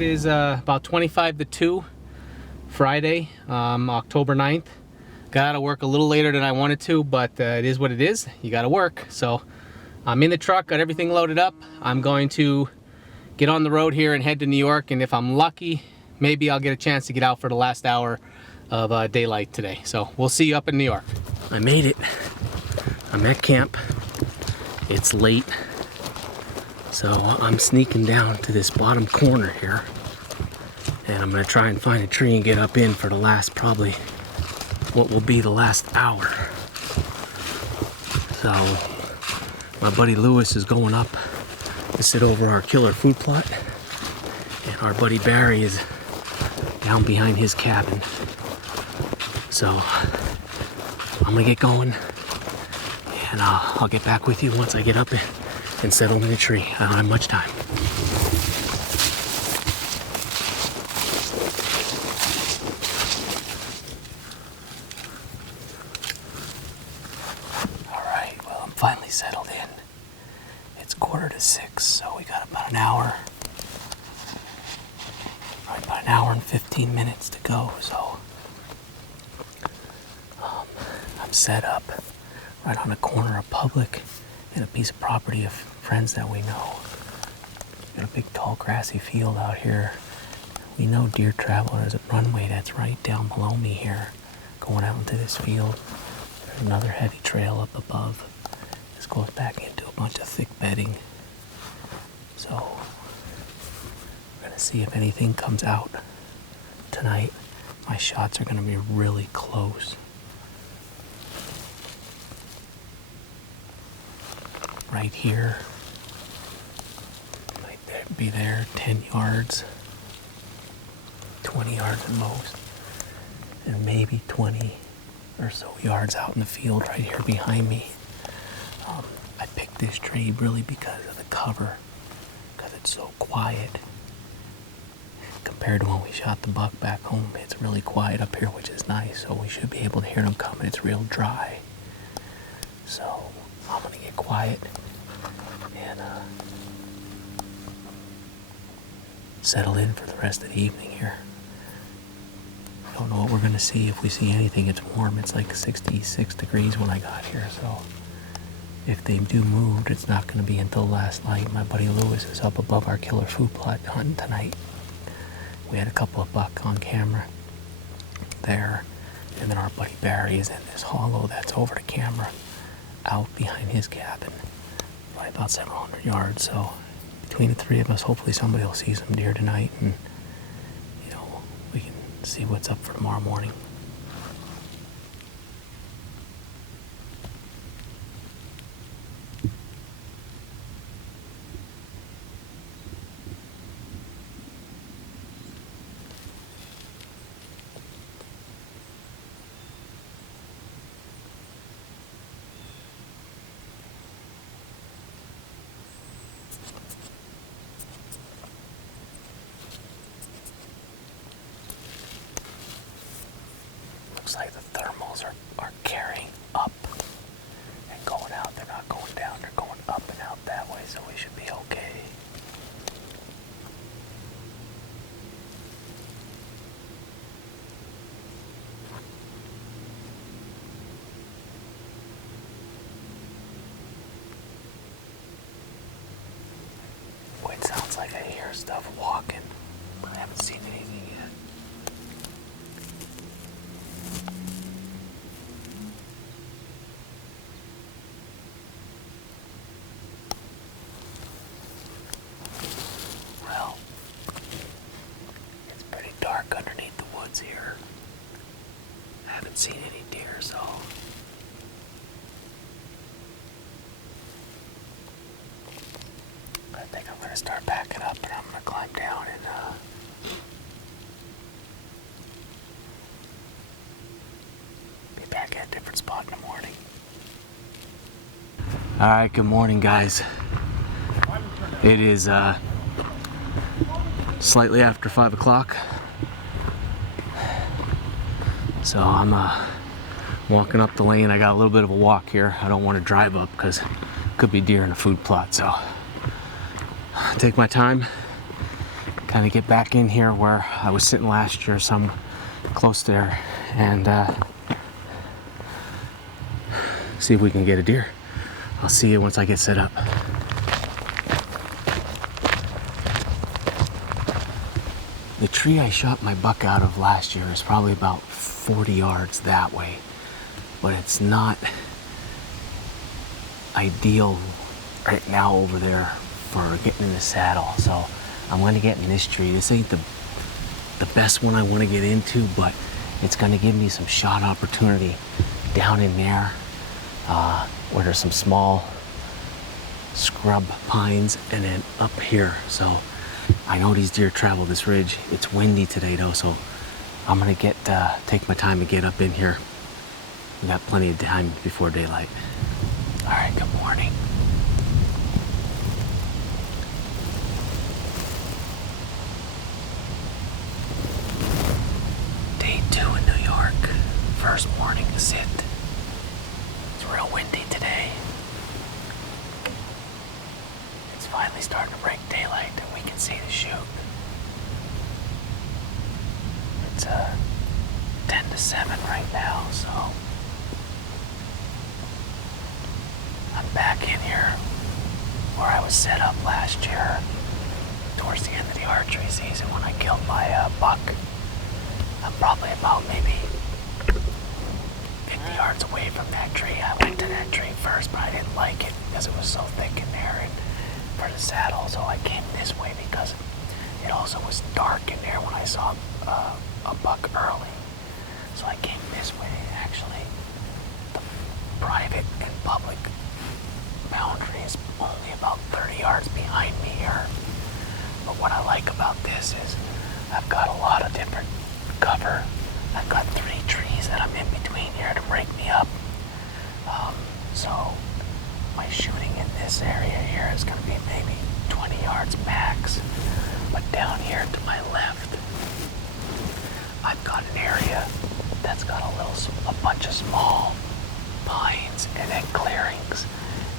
It is about 25 to 2, Friday, October 9th. Got out of work a little later than I wanted to, but it is what it is. You gotta work. So I'm in the truck, got everything loaded up. I'm going to get on the road here and head to New York, and if I'm lucky, maybe I'll get a chance to get out for the last hour of daylight today. So we'll see you up in New York. I made it. I'm at camp. It's late. So I'm sneaking down to this bottom corner here, and I'm gonna try and find a tree and get up in for the last, probably what will be the last hour. So my buddy Lewis is going up to sit over our killer food plot, and our buddy Barry is down behind his cabin. So I'm gonna get going, and I'll get back with you once I get up and settle in a tree. I don't have much time. All right, well, I'm finally settled in. It's 5:45, so we got about an hour. Right, about an hour and 15 minutes to go, so I'm set up right on the corner of Public and a piece of property of friends that we know. Got a big tall grassy field out here. We know deer travel. There's a runway that's right down below me here, going out into this field. There's another heavy trail up above. This goes back into a bunch of thick bedding. So we're gonna see if anything comes out tonight. My shots are gonna be really close. Right here, might be there, 10 yards, 20 yards at most, and maybe 20 or so yards out in the field right here behind me. I picked this tree really because of the cover, because it's so quiet. Compared to when we shot the buck back home, it's really quiet up here, which is nice, so we should be able to hear them coming. It's real dry. So I'm gonna get quiet and settle in for the rest of the evening here. Don't know what we're gonna see. If we see anything, it's warm. It's like 66 degrees when I got here, so if they do move, it's not gonna be until last night. My buddy Lewis is up above our killer food plot hunting tonight. We had a couple of buck on camera there, and then our buddy Barry is in this hollow that's over the camera, out behind his cabin, right about several hundred yards. So between the three of us, hopefully somebody will see some deer tonight, and we can see what's up for tomorrow morning. Looks like the thermals are carrying up and going out. They're not going down, they're going up and out that way, so we should be okay. Boy, it sounds like I hear stuff walking, but I haven't seen anything yet. Underneath the woods here. I haven't seen any deer, so I think I'm gonna start backing up, and I'm gonna climb down and be back at a different spot in the morning. All right, good morning, guys. It is slightly after 5 o'clock. So I'm walking up the lane. I got a little bit of a walk here. I don't want to drive up because it could be deer in a food plot. So take my time, kind of get back in here where I was sitting last year, so I'm close there, and see if we can get a deer. I'll see you once I get set up. The tree I shot my buck out of last year is probably about 40 yards that way, but it's not ideal right now over there for getting in the saddle. So I'm going to get in this tree. This ain't the best one I want to get into, but it's going to give me some shot opportunity down in there where there's some small scrub pines, and then up here. So I know these deer travel this ridge. It's windy today though, so I'm gonna take my time to get up in here. We got plenty of time before daylight. All right, good morning. Day 2 in New York. First morning sit. It's real windy today. It's finally starting to break daylight and we can see the chute. It's 10 to 7 right now, so I'm back in here where I was set up last year towards the end of the archery season when I killed my buck. I'm probably about maybe 50 yards away from that tree. I went to that tree first, but I didn't like it because it was so thick in there and for the saddle, so I came this way because it also was dark in there when I saw a buck early. So I came this way. Actually, the private and public boundary is only about 30 yards behind me here. But what I like about this is I've got a lot of different cover. I've got 3 trees that I'm in between here to break me up. So my shooting in this area here is going to be maybe 20 yards max. But down here to my left, I've got an area that's got a bunch of small pines and then clearings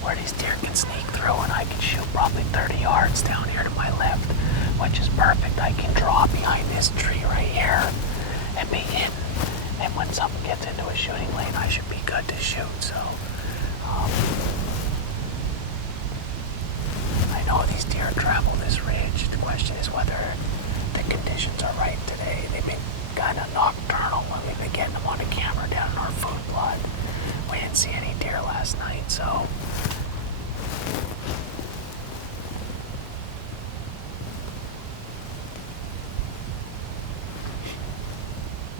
where these deer can sneak through, and I can shoot probably 30 yards down here to my left, which is perfect. I can draw behind this tree right here and be hidden, and when something gets into a shooting lane, I should be good to shoot. So I know these deer travel this ridge. The question is whether the conditions are right today. They've been kind of nocturnal when we've been getting them on the camera down in our food plot. We didn't see any deer last night, so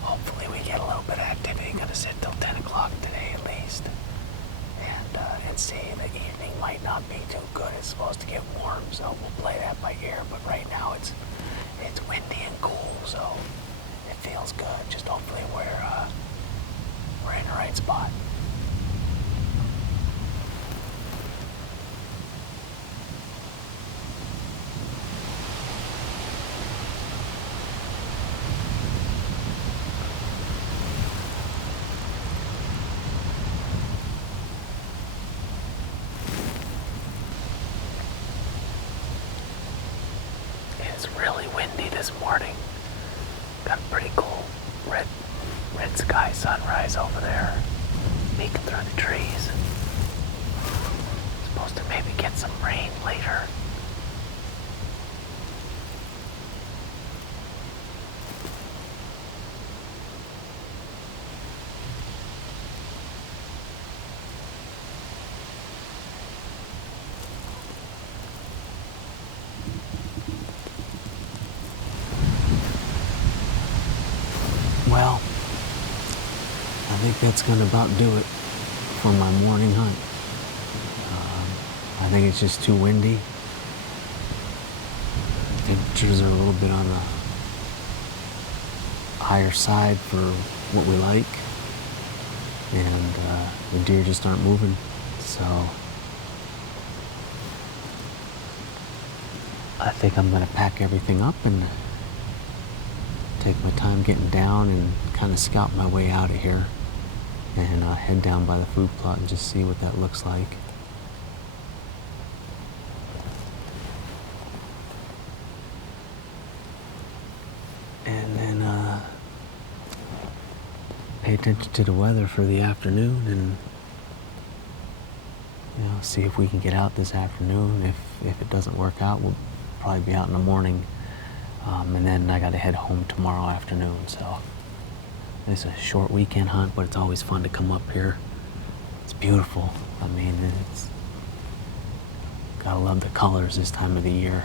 hopefully we get a little bit of activity. Gonna sit till 10 o'clock today at least, and see. The evening might not be too good. It's supposed to get warm, so we'll play that by ear. But right now it's windy and cool, so it feels good. Just hopefully we're in the right spot. It's really windy this morning. Got a pretty cool red sky sunrise over there, peeking through the trees. Supposed to maybe get some rain later. Well, I think that's going to about do it for my morning hunt. I think it's just too windy. Temperatures are a little bit on the higher side for what we like, and the deer just aren't moving. So I think I'm going to pack everything up and take my time getting down and kind of scout my way out of here, and head down by the food plot and just see what that looks like. pay attention to the weather for the afternoon and see if we can get out this afternoon. If it doesn't work out, we'll probably be out in the morning. And then I got to head home tomorrow afternoon. So it's a short weekend hunt, but it's always fun to come up here. It's beautiful. I mean, it's gotta love the colors this time of the year.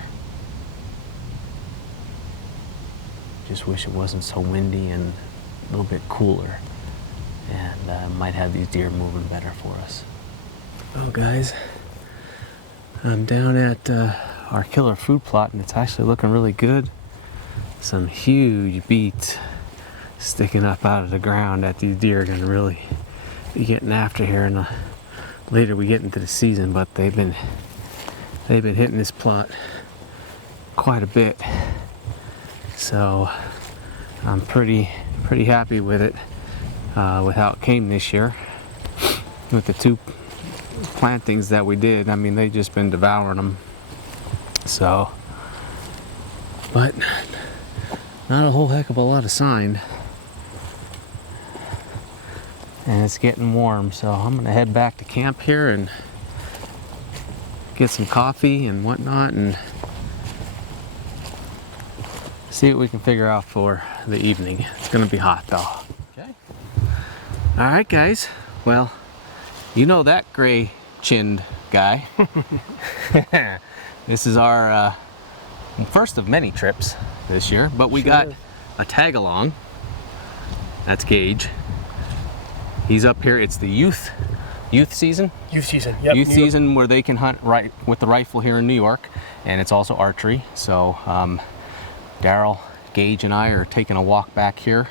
Just wish it wasn't so windy and a little bit cooler, and might have these deer moving better for us. Well, guys, I'm down at our killer food plot, and it's actually looking really good. Some huge beets sticking up out of the ground that these deer are going to really be getting after here in the later we get into the season. But they've been hitting this plot quite a bit, so I'm pretty happy with it, with how it came this year. With the 2 plantings that we did, I mean, they've just been devouring them. So, but not a whole heck of a lot of sign. And it's getting warm, so I'm gonna head back to camp here and get some coffee and whatnot and see what we can figure out for the evening. It's gonna be hot though. Okay. All right, guys. Well, you know that gray-chinned guy. This is our first of many trips this year, but we got a tag along. That's Gage. He's up here. It's the youth season. Youth season. Yep. Youth season where they can hunt right with the rifle here in New York, and it's also archery. So Daryl, Gage, and I are taking a walk back here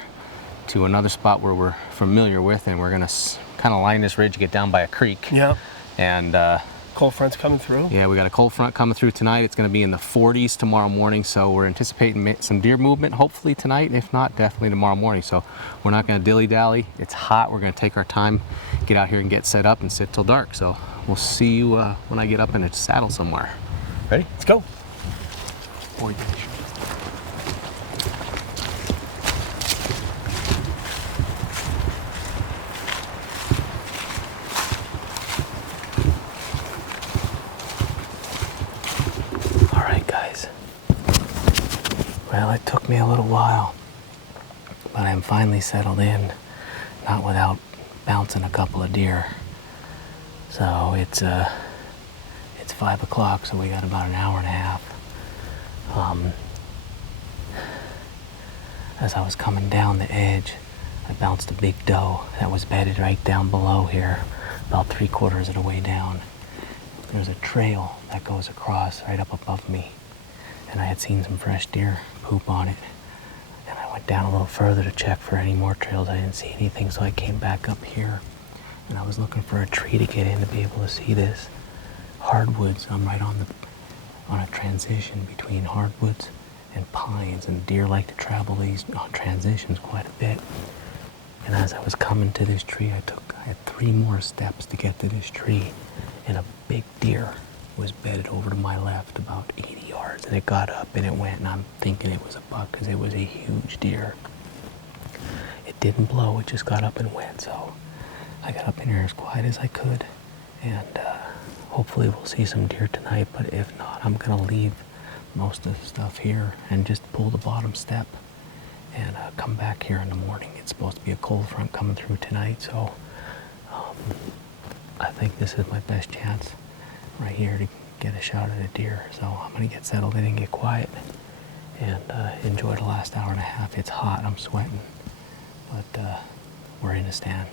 to another spot where we're familiar with, and we're gonna kind of line this ridge, get down by a creek. Yeah. And cold front's coming through. Yeah, we got a cold front coming through tonight. It's going to be in the 40s tomorrow morning, so we're anticipating some deer movement hopefully tonight. If not, definitely tomorrow morning. So we're not going to dilly-dally. It's hot. We're going to take our time, get out here and get set up and sit till dark. So we'll see you when I get up in a saddle somewhere. Ready? Let's go. Well, it took me a little while, but I'm finally settled in, not without bouncing a couple of deer. So it's 5 o'clock, so we got about an hour and a half. As I was coming down the edge, I bounced a big doe that was bedded right down below here, about 3/4 of the way down. There's a trail that goes across right up above me, and I had seen some fresh deer poop on it. And I went down a little further to check for any more trails. I didn't see anything, so I came back up here, and I was looking for a tree to get in to be able to see this. Hardwoods, I'm right on a transition between hardwoods and pines, and deer like to travel these transitions quite a bit. And as I was coming to this tree, I had 3 more steps to get to this tree, and a big deer was bedded over to my left about 80 yards, and it got up and it went, and I'm thinking it was a buck because it was a huge deer. It didn't blow, it just got up and went, so I got up in here as quiet as I could, and hopefully we'll see some deer tonight, but if not, I'm gonna leave most of the stuff here and just pull the bottom step and come back here in the morning. It's supposed to be a cold front coming through tonight, so I think this is my best chance right here to get a shot at a deer. So I'm gonna get settled in and get quiet and enjoy the last hour and a half. It's hot, I'm sweating, but we're in a stand.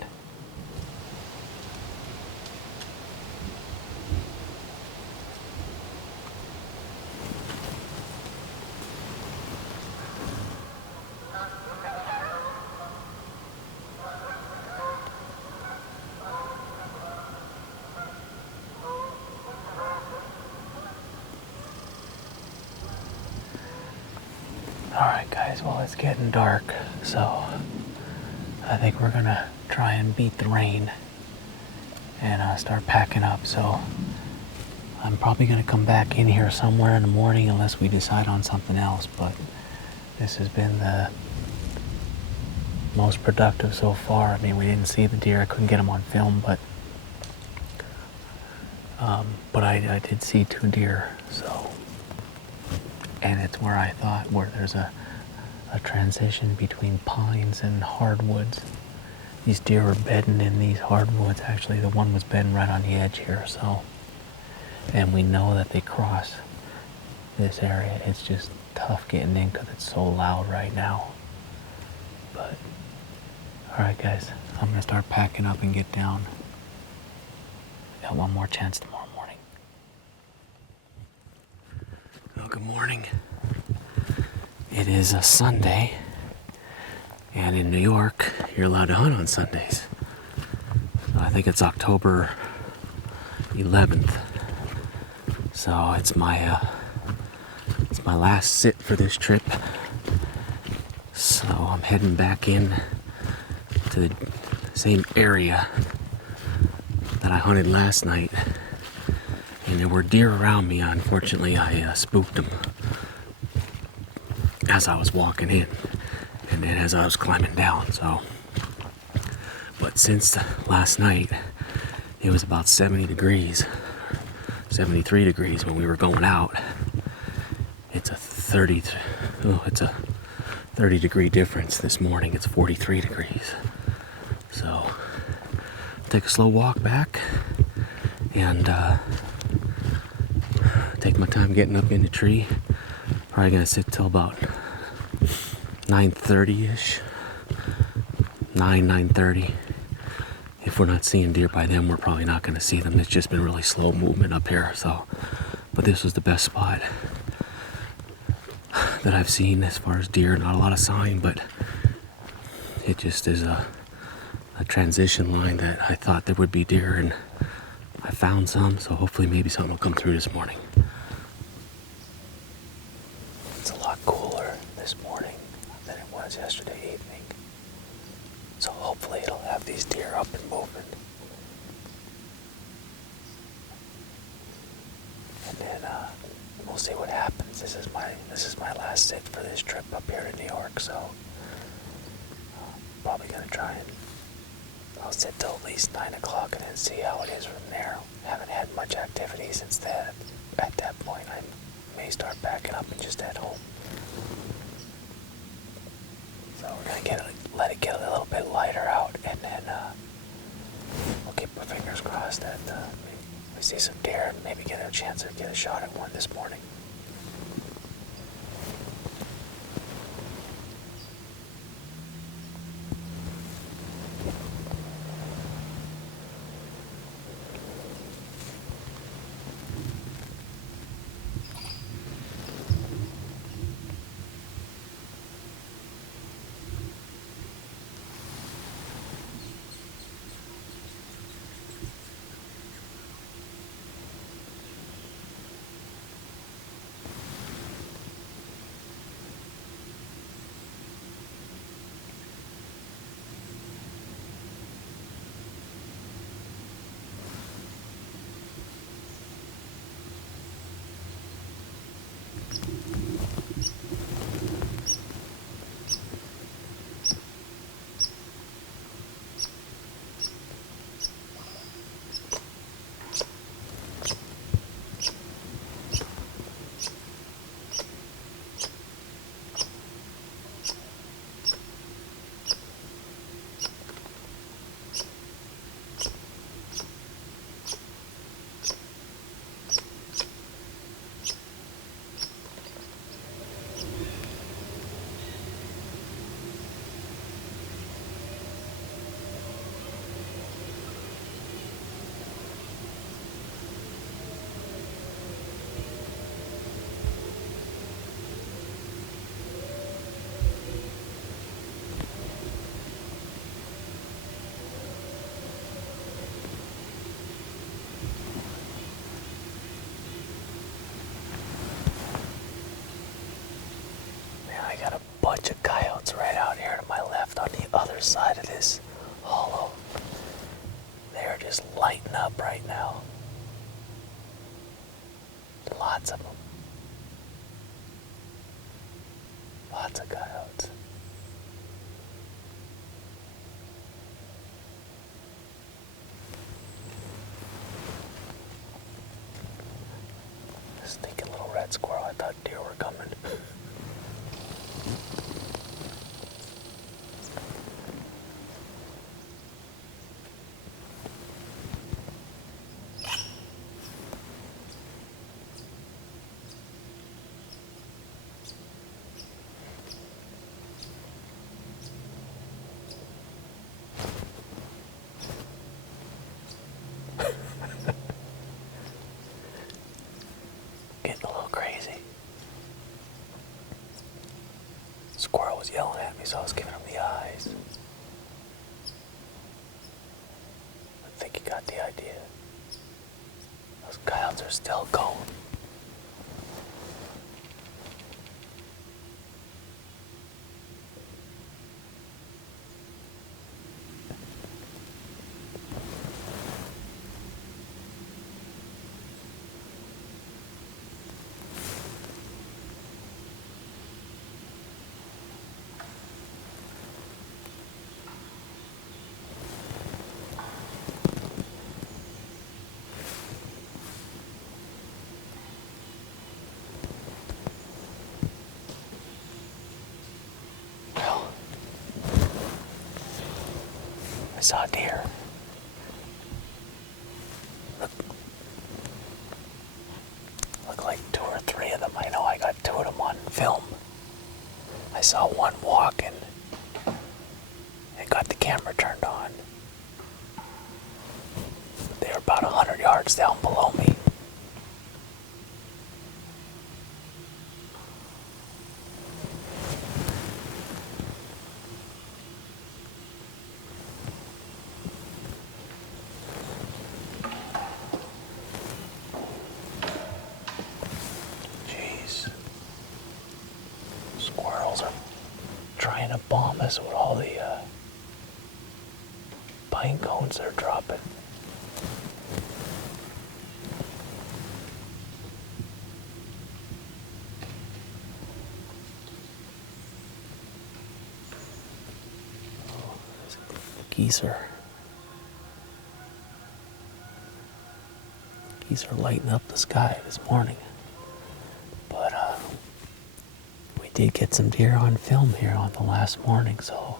Alright guys, well it's getting dark, so I think we're gonna try and beat the rain and start packing up. So I'm probably gonna come back in here somewhere in the morning unless we decide on something else, but this has been the most productive so far. I mean, we didn't see the deer. I couldn't get them on film, but I did see 2 deer. So, and it's where I thought where there's a transition between pines and hardwoods. These deer were bedding in these hardwoods. Actually, the one was bedding right on the edge here. So, and we know that they cross this area. It's just tough getting in because it's so loud right now. But all right, guys, I'm gonna start packing up and get down. Got one more chance tomorrow morning. Well, good morning. It is a Sunday, and in New York, you're allowed to hunt on Sundays. I think it's October 11th. So it's my last sit for this trip. So I'm heading back in to the same area that I hunted last night, and there were deer around me. Unfortunately, I spooked them as I was walking in, and then as I was climbing down. So, but since last night, it was about 70 degrees, 73 degrees when we were going out. It's a 30 degree difference. This morning it's 43 degrees. So take a slow walk back and take my time getting up in the tree. Probably gonna sit till about 9:30ish. 9:30. If we're not seeing deer by then, we're probably not gonna see them. It's just been really slow movement up here. So, but this was the best spot that I've seen as far as deer. Not a lot of sign, but it just is a transition line that I thought there would be deer, and I found some, so hopefully maybe something will come through this morning. It's a lot cooler this morning than it was yesterday evening, so hopefully it'll have these deer up and moving. And then we'll see what happens. This is my last sit for this trip up here to New York, so probably gonna try and I'll sit till at least 9 o'clock and then see how it is from there. Haven't had much activity since then. At that point, I may start packing up and just head home. So we're gonna let it get a little bit lighter out, and then we'll keep our fingers crossed that we see some deer and maybe get a chance to get a shot at one this morning. Bunch of coyotes right out here to my left on the other side of this hollow. They're just lighting up right now. Lots of them. Lots of coyotes. Sneaking little red squirrel. I thought deer were coming. Getting a little crazy. Squirrel was yelling at me, so I was giving him the eyes. I think he got the idea. Those coyotes are still going. I saw a deer. Look like 2 or 3 of them. I know I got 2 of them on film. I saw one walking and got the camera turned on. They were about 100 yards down below me. Squirrels are trying to bomb us with all the pine cones they're dropping. Oh, geese are lighting up the sky this morning. But we did get some deer on film here on the last morning, so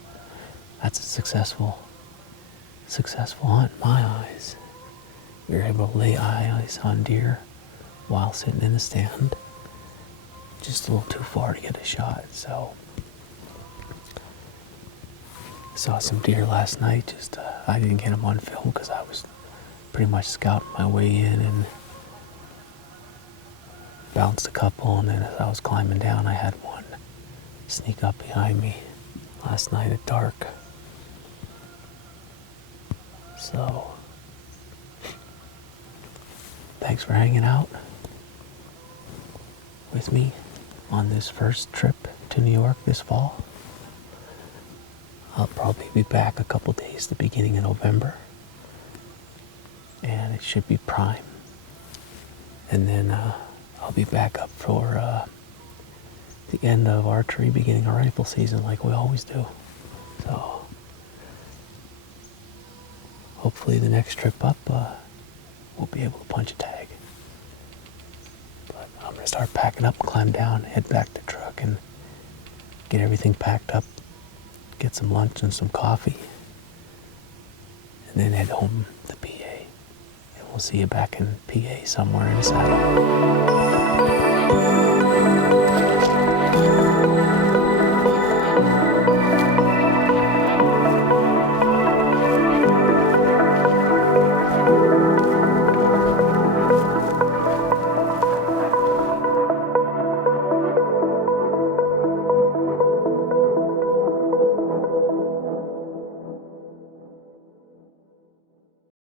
that's a successful hunt in my eyes. We were able to lay eyes on deer while sitting in the stand. Just a little too far to get a shot, so saw some deer last night. Just I didn't get them on film because I was pretty much scouting my way in and bounced a couple, and then as I was climbing down I had one sneak up behind me last night at dark. So thanks for hanging out with me on this first trip to New York this fall. I'll probably be back a couple days the beginning of November, and it should be prime. And then I'll be back up for the end of archery, beginning of rifle season like we always do. So hopefully the next trip up we'll be able to punch a tag. But I'm going to start packing up, climb down, head back to the truck and get everything packed up, get some lunch and some coffee, and then head home to PA. And we'll see you back in PA somewhere in the saddle.